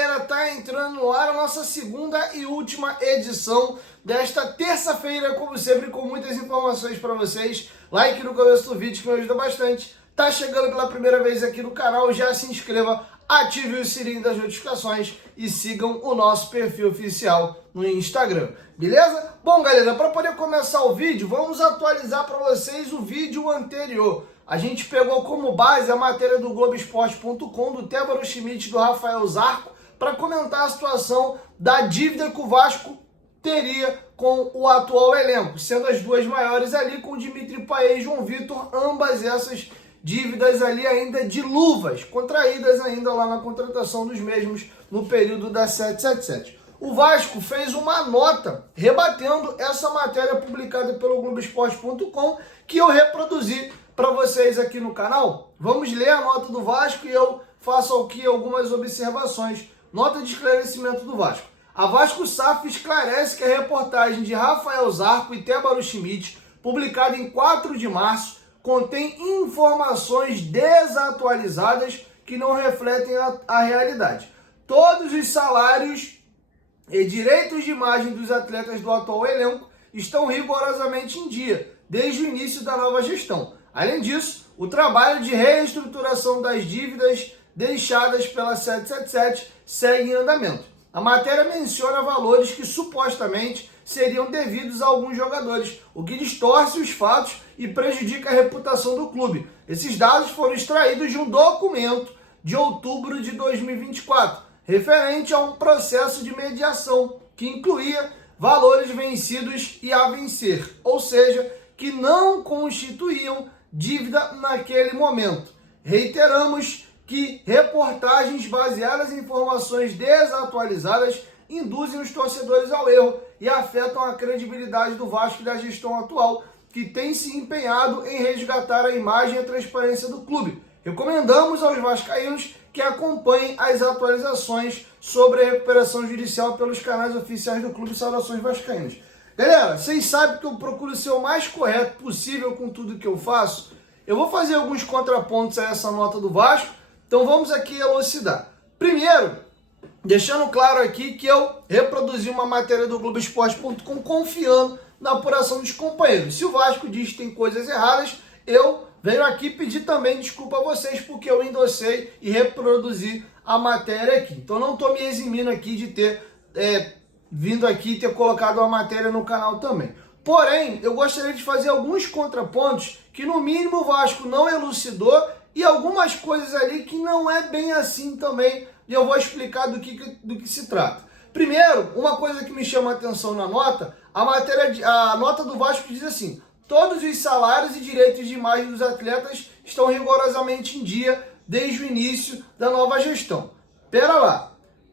galera, tá entrando no ar a nossa segunda e última edição desta terça-feira, como sempre, com muitas informações para vocês. Like no começo do vídeo que me ajuda bastante. Tá chegando pela primeira vez aqui no canal, já se inscreva, ative o sininho das notificações e sigam o nosso perfil oficial no Instagram, beleza? Bom, galera, para poder começar o vídeo, vamos atualizar para vocês o vídeo anterior. A gente pegou como base a matéria do Globoesporte.com, do Tébaro Schmidt e do Rafael Zarco, para comentar a situação da dívida que o Vasco teria com o atual elenco, sendo as duas maiores ali com o Dimitri Payet e João Vitor, ambas essas dívidas ali ainda de luvas, contraídas ainda lá na contratação dos mesmos no período da 777. O Vasco fez uma nota rebatendo essa matéria publicada pelo Globoesporte.com, que eu reproduzi para vocês aqui no canal. Vamos ler a nota do Vasco e eu faço aqui algumas observações. Nota de esclarecimento do Vasco. A Vasco SAF esclarece que a reportagem de Rafael Zarco e Tébaro Schmidt, publicada em 4 de março, contém informações desatualizadas que não refletem a realidade. Todos os salários e direitos de imagem dos atletas do atual elenco estão rigorosamente em dia, desde o início da nova gestão. Além disso, o trabalho de reestruturação das dívidas deixadas pela 777 segue em andamento. A matéria menciona valores que supostamente seriam devidos a alguns jogadores, o que distorce os fatos e prejudica a reputação do clube. Esses dados foram extraídos de um documento de outubro de 2024, referente a um processo de mediação que incluía valores vencidos e a vencer, ou seja, que não constituíam dívida naquele momento. Reiteramos que reportagens baseadas em informações desatualizadas induzem os torcedores ao erro e afetam a credibilidade do Vasco e da gestão atual, que tem se empenhado em resgatar a imagem e a transparência do clube. Recomendamos aos vascaínos que acompanhem as atualizações sobre a recuperação judicial pelos canais oficiais do clube. Saudações vascaínos. Galera, vocês sabem que eu procuro ser o mais correto possível com tudo que eu faço. Eu vou fazer alguns contrapontos a essa nota do Vasco, então vamos aqui elucidar. Primeiro, deixando claro aqui que eu reproduzi uma matéria do Globoesporte.com confiando na apuração dos companheiros. Se o Vasco diz que tem coisas erradas, eu venho aqui pedir também desculpa a vocês porque eu endossei e reproduzi a matéria aqui. Então não estou me eximindo aqui de ter vindo aqui e ter colocado uma matéria no canal também. Porém, eu gostaria de fazer alguns contrapontos que no mínimo o Vasco não elucidou e algumas coisas ali que não é bem assim também, e eu vou explicar do que se trata. Primeiro, uma coisa que me chama a atenção na nota, a nota do Vasco diz assim: todos os salários e direitos de imagem dos atletas estão rigorosamente em dia desde o início da nova gestão. Pera lá,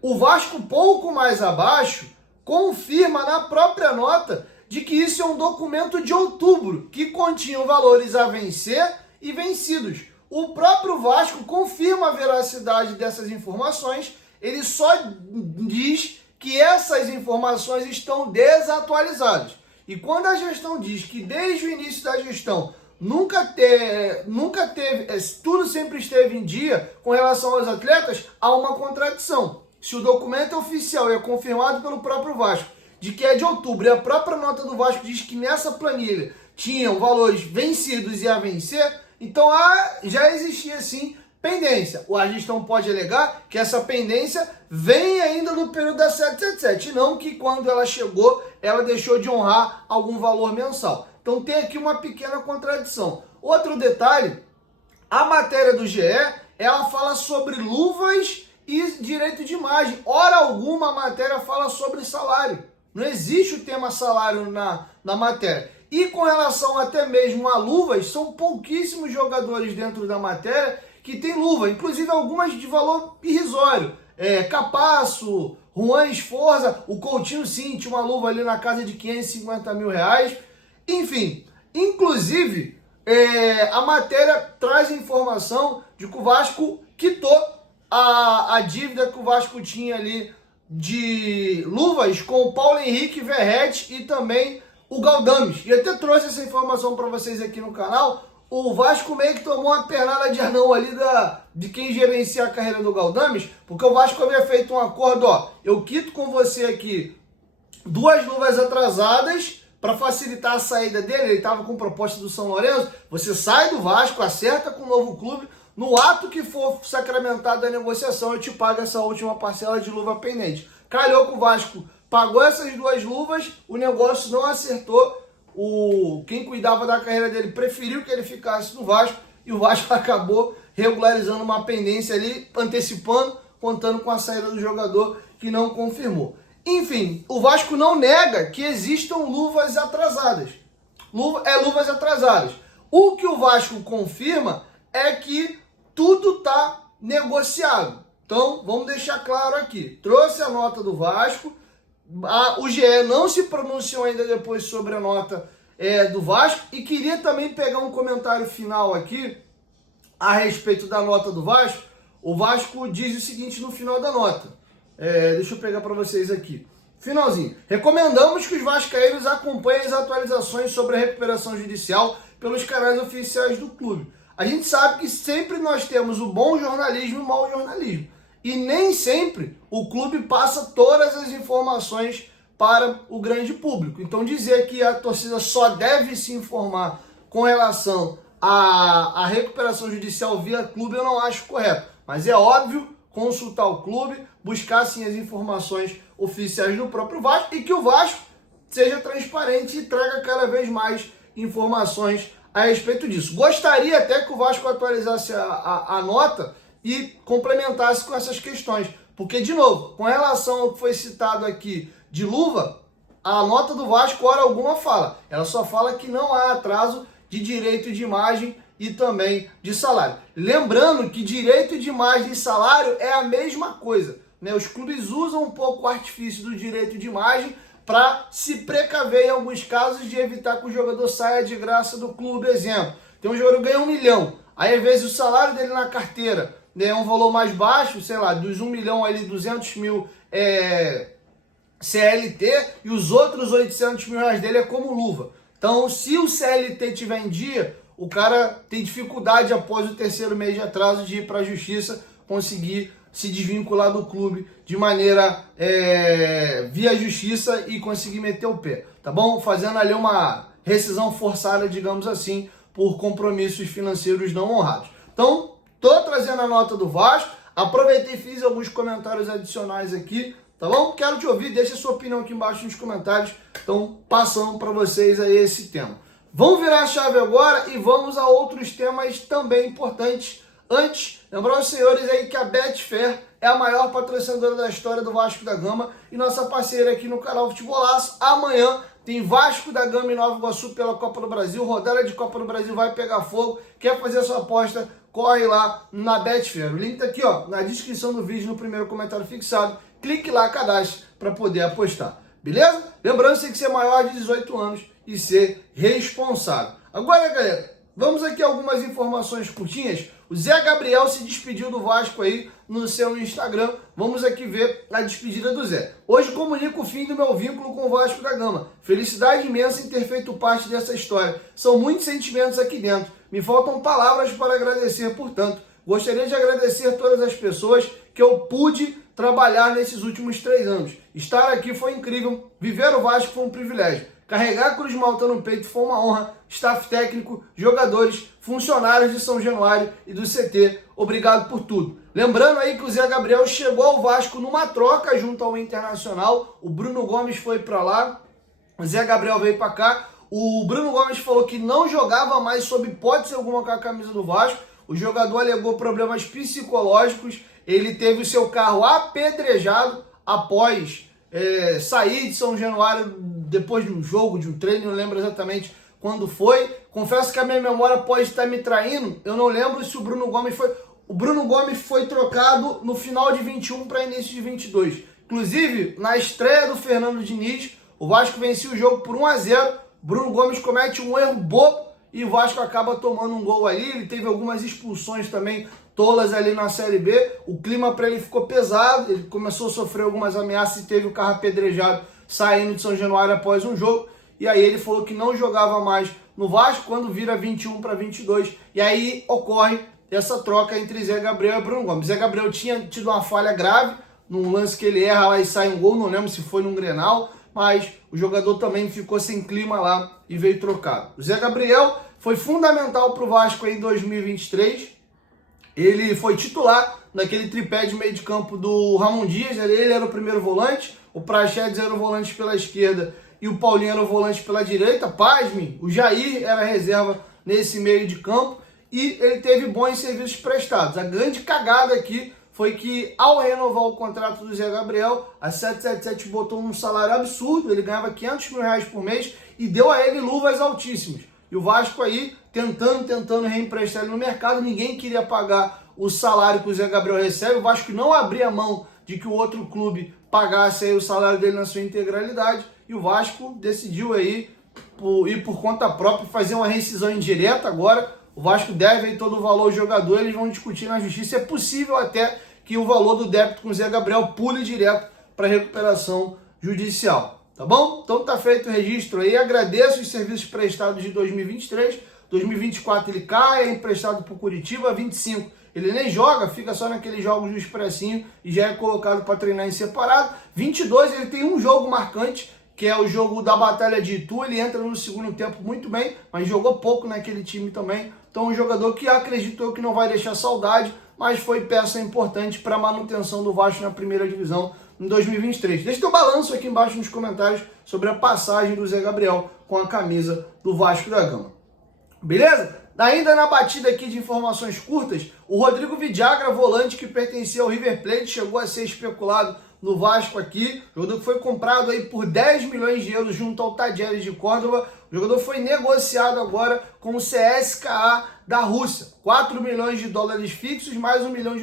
o Vasco pouco mais abaixo confirma na própria nota de que isso é um documento de outubro, que continha valores a vencer e vencidos. O próprio Vasco confirma a veracidade dessas informações, ele só diz que essas informações estão desatualizadas. E quando a gestão diz que desde o início da gestão nunca teve, tudo sempre esteve em dia com relação aos atletas, há uma contradição. Se o documento é oficial e é confirmado pelo próprio Vasco de que é de outubro e a própria nota do Vasco diz que nessa planilha tinham valores vencidos e a vencer, então já existia sim pendência. A gestão pode alegar que essa pendência vem ainda no período da 777, e não que quando ela chegou, ela deixou de honrar algum valor mensal. Então tem aqui uma pequena contradição. Outro detalhe, a matéria do GE, ela fala sobre luvas e direito de imagem. Hora alguma a matéria fala sobre salário. Não existe o tema salário na matéria. E com relação até mesmo a luvas, são pouquíssimos jogadores dentro da matéria que tem luva, inclusive algumas de valor irrisório. Capasso, Juan Esforza, o Coutinho sim, tinha uma luva ali na casa de 550 mil reais. Enfim, inclusive, a matéria traz informação de que o Vasco quitou a dívida que o Vasco tinha ali de luvas com o Paulo Henrique Verratti e também o Galdames. E até trouxe essa informação para vocês aqui no canal. o Vasco meio que tomou uma pernada de anão ali de quem gerencia a carreira do Galdames, porque o Vasco havia feito um acordo, ó, eu quito com você aqui 2 luvas atrasadas para facilitar a saída dele. Ele estava com proposta do São Lourenço, você sai do Vasco, acerta com o novo clube, no ato que for sacramentada a negociação, eu te pago essa última parcela de luva pendente. Calhou que o Vasco pagou essas 2 luvas, o negócio não acertou, quem cuidava da carreira dele preferiu que ele ficasse no Vasco, e o Vasco acabou regularizando uma pendência ali, antecipando, contando com a saída do jogador que não confirmou. Enfim, o Vasco não nega que existam luvas atrasadas. Luvas atrasadas. O que o Vasco confirma é que tudo está negociado. Então, vamos deixar claro aqui. Trouxe a nota do Vasco. O GE não se pronunciou ainda depois sobre a nota do Vasco. E queria também pegar um comentário final aqui a respeito da nota do Vasco. O Vasco diz o seguinte no final da nota. Deixa eu pegar para vocês aqui. Finalzinho. Recomendamos que os vascaínos acompanhem as atualizações sobre a recuperação judicial pelos canais oficiais do clube. A gente sabe que sempre nós temos o bom jornalismo e o mau jornalismo. E nem sempre o clube passa todas as informações para o grande público. Então dizer que a torcida só deve se informar com relação à recuperação judicial via clube eu não acho correto. Mas é óbvio consultar o clube, buscar sim as informações oficiais do próprio Vasco e que o Vasco seja transparente e traga cada vez mais informações a respeito disso. Gostaria até que o Vasco atualizasse a nota e complementasse com essas questões, porque, de novo, com relação ao que foi citado aqui de luva, a nota do Vasco, hora alguma, fala. Ela só fala que não há atraso de direito de imagem e também de salário. Lembrando que direito de imagem e salário é a mesma coisa, né? Os clubes usam um pouco o artifício do direito de imagem para se precaver em alguns casos de evitar que o jogador saia de graça do clube. Exemplo, tem um jogador que ganha 1 milhão, aí às vezes o salário dele na carteira é um valor mais baixo, sei lá, dos 1 milhão ali, 200 mil CLT, e os outros 800 mil reais dele é como luva. Então, se o CLT tiver em dia, o cara tem dificuldade após o 3º mês de atraso de ir para a justiça, conseguir se desvincular do clube de maneira via justiça e conseguir meter o pé, tá bom? Fazendo ali uma rescisão forçada, digamos assim, por compromissos financeiros não honrados. Então, tô trazendo a nota do Vasco, aproveitei e fiz alguns comentários adicionais aqui, tá bom? Quero te ouvir, deixa a sua opinião aqui embaixo nos comentários. Então, passando para vocês aí esse tema. Vamos virar a chave agora e vamos a outros temas também importantes. Antes, lembrar os senhores aí que a Betfair é a maior patrocinadora da história do Vasco da Gama e nossa parceira aqui no canal Futebolaço. Amanhã tem Vasco da Gama e Nova Iguaçu pela Copa do Brasil, rodada de Copa do Brasil vai pegar fogo. Quer fazer a sua aposta? Corre lá na Betfair. O link tá aqui, ó, na descrição do vídeo, no primeiro comentário fixado. Clique lá, cadastre para poder apostar. Beleza? Lembrando que tem que ser maior de 18 anos e ser responsável. Agora, galera, vamos aqui a algumas informações curtinhas. O Zé Gabriel se despediu do Vasco aí no seu Instagram. Vamos aqui ver a despedida do Zé. Hoje comunico o fim do meu vínculo com o Vasco da Gama. Felicidade imensa em ter feito parte dessa história. São muitos sentimentos aqui dentro. Me faltam palavras para agradecer, portanto. Gostaria de agradecer todas as pessoas que eu pude trabalhar nesses últimos 3 anos. Estar aqui foi incrível. Viver o Vasco foi um privilégio. Carregar a Cruz Malta no peito foi uma honra. Staff técnico, jogadores, funcionários de São Januário e do CT, obrigado por tudo. Lembrando aí que o Zé Gabriel chegou ao Vasco numa troca junto ao Internacional. O Bruno Gomes foi para lá, o Zé Gabriel veio para cá. O Bruno Gomes falou que não jogava mais sob hipótese alguma com a camisa do Vasco. O jogador alegou problemas psicológicos. Ele teve o seu carro apedrejado após sair de São Januário depois de um jogo, de um treino, não lembro exatamente quando foi. Confesso que a minha memória pode estar me traindo. Eu não lembro se o Bruno Gomes foi... O Bruno Gomes foi trocado no final de 21 para início de 22. Inclusive, na estreia do Fernando Diniz, o Vasco vencia o jogo por 1-0. Bruno Gomes comete um erro bobo e o Vasco acaba tomando um gol ali. Ele teve algumas expulsões também tolas ali na Série B. O clima para ele ficou pesado. Ele começou a sofrer algumas ameaças e teve o carro apedrejado saindo de São Januário após um jogo. E aí ele falou que não jogava mais no Vasco, quando vira 21 para 22, e aí ocorre essa troca entre Zé Gabriel e Bruno Gomes. Zé Gabriel tinha tido uma falha grave, num lance que ele erra lá e sai um gol, não lembro se foi num Grenal, mas o jogador também ficou sem clima lá e veio trocado. O Zé Gabriel foi fundamental para o Vasco em 2023, ele foi titular naquele tripé de meio de campo do Ramon Dias, ele era o primeiro volante, o Praxedes era o volante pela esquerda e o Paulinho era o volante pela direita. Pasme, o Jair era reserva nesse meio de campo e ele teve bons serviços prestados. A grande cagada aqui foi que, ao renovar o contrato do Zé Gabriel, a 777 botou um salário absurdo, ele ganhava R$500 mil por mês e deu a ele luvas altíssimas. E o Vasco aí, tentando reemprestar ele no mercado, ninguém queria pagar o salário que o Zé Gabriel recebe, o Vasco não abria mão de que o outro clube pagasse aí o salário dele na sua integralidade, e o Vasco decidiu aí ir por conta própria e fazer uma rescisão indireta. Agora o Vasco deve aí todo o valor ao jogador, eles vão discutir na justiça, é possível até que o valor do débito com o Zé Gabriel pule direto para recuperação judicial, tá bom? Então tá feito o registro aí, agradeço os serviços prestados de 2023, 2024 ele cai, é emprestado para o Curitiba, 25 ele nem joga, fica só naqueles jogos do expressinho e já é colocado para treinar em separado. 22 ele tem um jogo marcante, que é o jogo da Batalha de Itu, ele entra no segundo tempo muito bem, mas jogou pouco naquele time também. Então um jogador que acredito eu que não vai deixar saudade, mas foi peça importante para a manutenção do Vasco na primeira divisão em 2023. Deixa teu balanço aqui embaixo nos comentários sobre a passagem do Zé Gabriel com a camisa do Vasco da Gama. Beleza? Ainda na batida aqui de informações curtas, o Rodrigo Vidagra, volante que pertencia ao River Plate, chegou a ser especulado no Vasco aqui. O jogador foi comprado aí por 10 milhões de euros junto ao Tajeres de Córdoba. O jogador foi negociado agora com o CSKA da Rússia. 4 milhões de dólares fixos, mais $1 milhão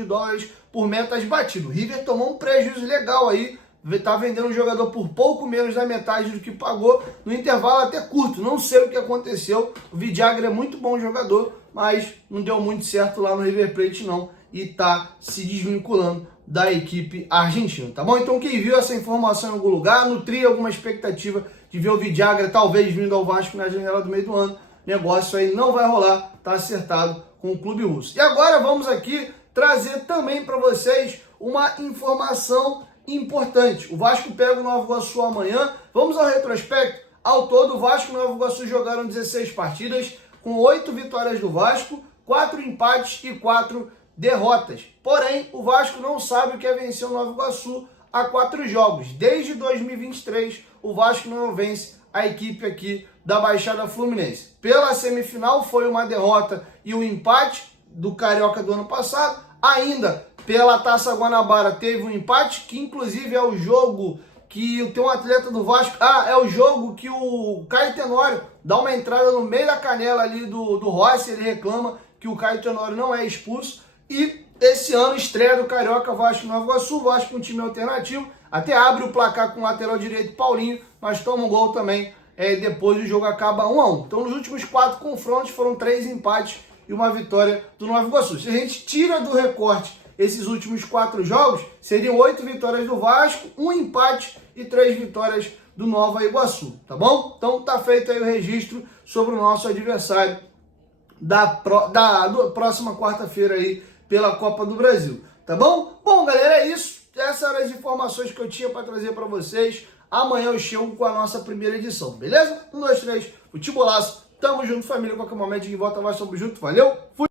por metas batido. O River tomou um prejuízo legal aí. Tá vendendo um jogador por pouco menos da metade do que pagou, no intervalo até curto. Não sei o que aconteceu. O Vidagra é muito bom jogador, mas não deu muito certo lá no River Plate não. E tá se desvinculando da equipe argentina, tá bom? Então quem viu essa informação em algum lugar, nutria alguma expectativa de ver o Vidagra talvez vindo ao Vasco na janela do meio do ano, negócio aí não vai rolar, tá acertado com o clube russo. E agora vamos aqui trazer também para vocês uma informação importante. O Vasco pega o Nova Iguaçu amanhã. Vamos ao retrospecto. Ao todo, o Vasco e o Nova Iguaçu jogaram 16 partidas, com 8 vitórias do Vasco, 4 empates e 4 derrotas. Porém, o Vasco não sabe o que é vencer o Nova Iguaçu há 4 jogos. Desde 2023, o Vasco não vence a equipe aqui da Baixada Fluminense. Pela semifinal, foi uma derrota e um empate do Carioca do ano passado. Ainda pela Taça Guanabara teve um empate, que inclusive é o jogo que tem um atleta do Vasco. É o jogo que o Caio Tenório dá uma entrada no meio da canela ali do Rossi, ele reclama que o Caio Tenório não é expulso. E esse ano, estreia do Carioca, Vasco e Nova Iguaçu, Vasco com um time alternativo, até abre o placar com o lateral direito Paulinho, mas toma um gol também, depois o jogo acaba 1-1. Então nos últimos 4 confrontos foram 3 empates e uma vitória do Nova Iguaçu. Se a gente tira do recorte esses últimos 4 jogos, seriam 8 vitórias do Vasco, 1 empate e 3 vitórias do Nova Iguaçu, tá bom? Então tá feito aí o registro sobre o nosso adversário da próxima quarta-feira aí pela Copa do Brasil, tá bom? Bom, galera, é isso. Essas eram as informações que eu tinha para trazer para vocês. Amanhã eu chego com a nossa primeira edição, beleza? 1, 2, 3, futebolaço. Tamo junto, família. Qualquer momento de volta, vai, tamo junto. Valeu, fui!